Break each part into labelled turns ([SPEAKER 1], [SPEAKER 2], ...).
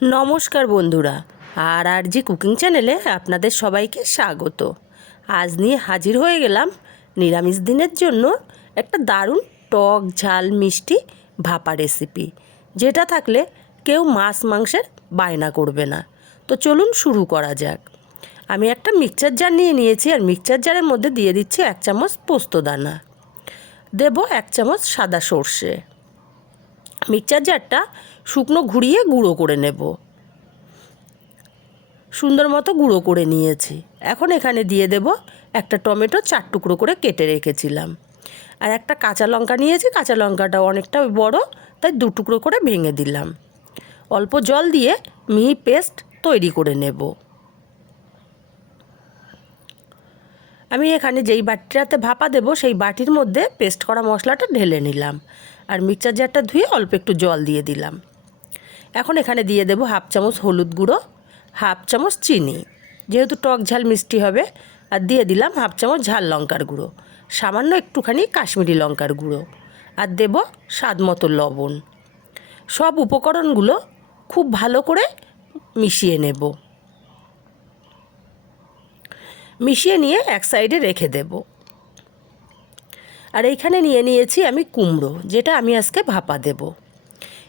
[SPEAKER 1] নমস্কার বন্ধুরা, আর আর জি কুকিং চ্যানেলে আপনাদের সবাইকে স্বাগত। আজ নিয়ে হাজির হয়ে গেলাম নিরামিষ দিনের জন্য একটা দারুণ টক ঝাল মিষ্টি ভাপা রেসিপি, যেটা থাকলে কেউ মাছ মাংসের বায়না করবে না। তো চলুন শুরু করা যাক। আমি একটা মিক্সচার জার নিয়ে নিয়েছি, আর মিক্সচার জারের মধ্যে দিয়ে দিচ্ছি এক চামচ পোস্তদানা দেব এক চামচ সাদা সর্ষে। মিক্সচার জারটা শুকনো ঘুরিয়ে গুঁড়ো করে নেব। সুন্দর মতো গুঁড়ো করে নিয়েছি। এখন এখানে দিয়ে দেব একটা টমেটো চার টুকরো করে কেটে রেখেছিলাম। আর একটা কাঁচা লঙ্কা নিয়েছি, কাঁচা লঙ্কাটা অনেকটা বড়, তাই দু টুকরো করে ভেঙে দিলাম। অল্প জল দিয়ে মিহি পেস্ট তৈরি করে নেব। আমি এখানে যেই বাটিটাতে ভাপা দেবো, সেই বাটির মধ্যে পেস্ট করা মশলাটা ঢেলে নিলাম। আর মিক্সচার জারটা ধুয়ে অল্প একটু জল দিয়ে দিলাম। এখন এখানে দিয়ে দেবো হাফ চামচ হলুদ গুঁড়ো, হাফ চামচ চিনি। যেহেতু টক ঝাল মিষ্টি হবে, আর দিয়ে দিলাম হাফ চামচ ঝাল লঙ্কার গুঁড়ো, সামান্য একটুখানি কাশ্মীরি লঙ্কার গুঁড়ো, আর দেব স্বাদ মতো লবণ। সব উপকরণগুলো খুব ভালো করে মিশিয়ে নেব। মিশিয়ে নিয়ে এক সাইডে রেখে দেব। আর এইখানে নিয়ে নিয়েছি আমি কুমড়ো, যেটা আমি আজকে ভাপা দেব।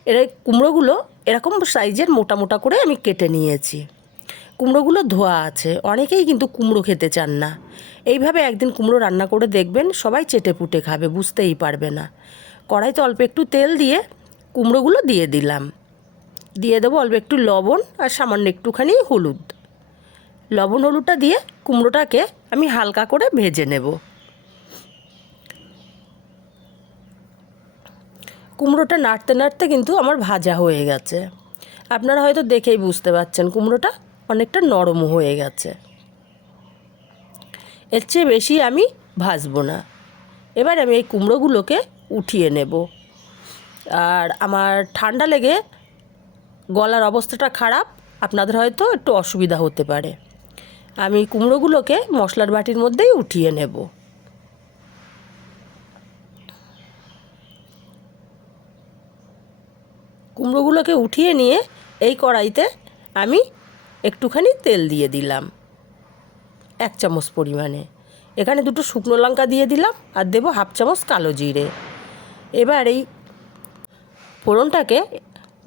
[SPEAKER 1] এর কুমড়োগুলো এরকম সাইজের মোটা মোটা করে আমি কেটে নিয়েছি। কুমড়োগুলো ধোয়া আছে, অনেকেই কিন্তু কুমড়ো খেতে চান না। এইভাবে একদিন কুমড়ো রান্না করে দেখবেন, সবাই চেটে পুটে খাবে, বুঝতেই পারবে না। কড়াইতে অল্প একটু তেল দিয়ে কুমড়োগুলো দিয়ে দিলাম। দিয়ে দেবো অল্প একটু লবণ আর সামান্য একটুখানি হলুদ। লবণ হলুদটা দিয়ে কুমড়োটাকে আমি হালকা করে ভেজে নেব। কুমড়োটা নাড়তে নাড়তে কিন্তু আমার ভাজা হয়ে গেছে। আপনারা হয়তো দেখেই বুঝতে পারছেন কুমড়োটা অনেকটা নরম হয়ে গেছে। এর চেয়ে বেশি আমি ভাজবো না। এবার আমি এই কুমড়োগুলোকে উঠিয়ে নেব। আর আমার ঠান্ডা লেগে গলার অবস্থাটা খারাপ, আপনাদের হয়তো একটু অসুবিধা হতে পারে। আমি কুমড়োগুলোকে মশলার বাটির মধ্যেই উঠিয়ে নেব। কুমড়োগুলোকে উঠিয়ে নিয়ে এই কড়াইতে আমি একটুখানি তেল দিয়ে দিলাম। এক চামচ পরিমাণে। এখানে দুটো শুকনো লঙ্কা দিয়ে দিলাম আর দেবো হাফ চামচ কালো জিরে। এবার এই ফোড়নটাকে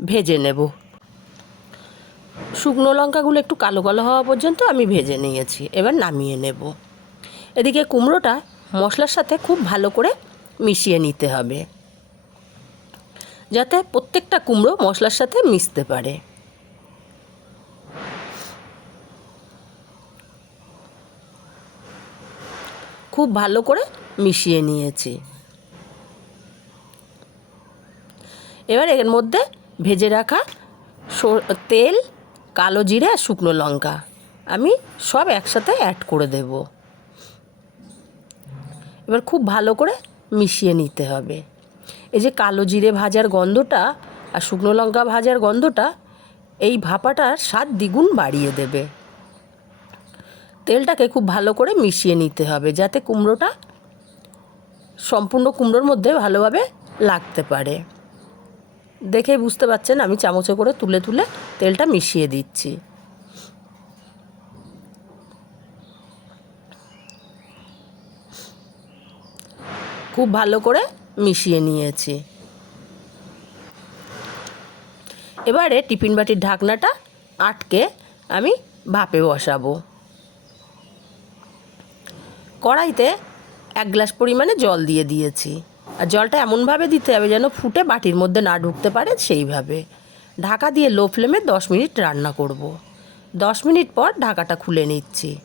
[SPEAKER 1] ভেজে নেব। শুকনো লঙ্কাগুলো একটু কালো কালো হওয়া পর্যন্ত আমি ভেজে নিয়েছি। এবার নামিয়ে নেব। এদিকে কুমড়োটা মশলার সাথে খুব ভালো করে মিশিয়ে নিতে হবে। যাতে প্রত্যেকটা কুমড়ো মশলার সাথে মিশতে পারে। খুব ভালো করে মিশিয়ে নিয়েছি। এবার এর মধ্যে ভেজে রাখা তেল, কালো জিরে আর শুকনো লঙ্কা আমি সব একসাথে অ্যাড করে দেব। এবার খুব ভালো করে মিশিয়ে নিতে হবে। এই যে কালো জিরে ভাজার গন্ধটা আর শুকনো লঙ্কা ভাজার গন্ধটা, এই ভাপাটার স্বাদ দ্বিগুণ বাড়িয়ে দেবে। তেলটাকে খুব ভালো করে মিশিয়ে নিতে হবে যাতে কুমড়োটা সম্পূর্ণ কুমড়োর মধ্যে ভালোভাবে লাগতে পারে। দেখে বুঝতে পারছেন, আমি চামচে করে তুলে তুলে তেলটা মিশিয়ে দিচ্ছি। খুব ভালো করে মিশিয়ে নিয়েছি। এবারে টিফিন বাটির ঢাকনাটা আটকে আমি ভাপে বসাবো। কড়াইতে এক গ্লাস পরিমাণে জল দিয়ে দিয়েছি। আর জলটা এমনভাবে দিতে হবে যেন ফুটে বাটির মধ্যে না ঢুকতে পারে সেইভাবে। ঢাকা দিয়ে লো ফ্লেমে দশ মিনিট রান্না করব। দশ মিনিট পর ঢাকাটা খুলে নিচ্ছি।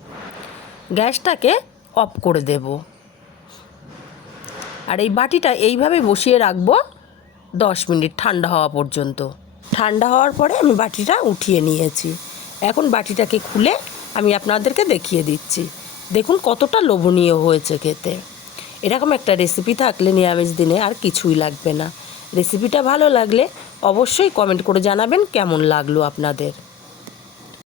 [SPEAKER 1] গ্যাসটাকে অফ করে দেব। আর এই বাটিটা এইভাবে বসিয়ে রাখব দশ মিনিট ঠান্ডা হওয়া পর্যন্ত। ঠান্ডা হওয়ার পরে আমি বাটিটা উঠিয়ে নিয়েছি। এখন বাটিটাকে খুলে আমি আপনাদেরকে দেখিয়ে দিচ্ছি। দেখুন কতটা লোভনীয় হয়েছে খেতে। এরকম একটা রেসিপি থাকলে নিরামিষ দিনে আর কিছুই লাগবে না। রেসিপিটা ভালো লাগলে অবশ্যই কমেন্ট করে জানাবেন কেমন লাগল আপনাদের।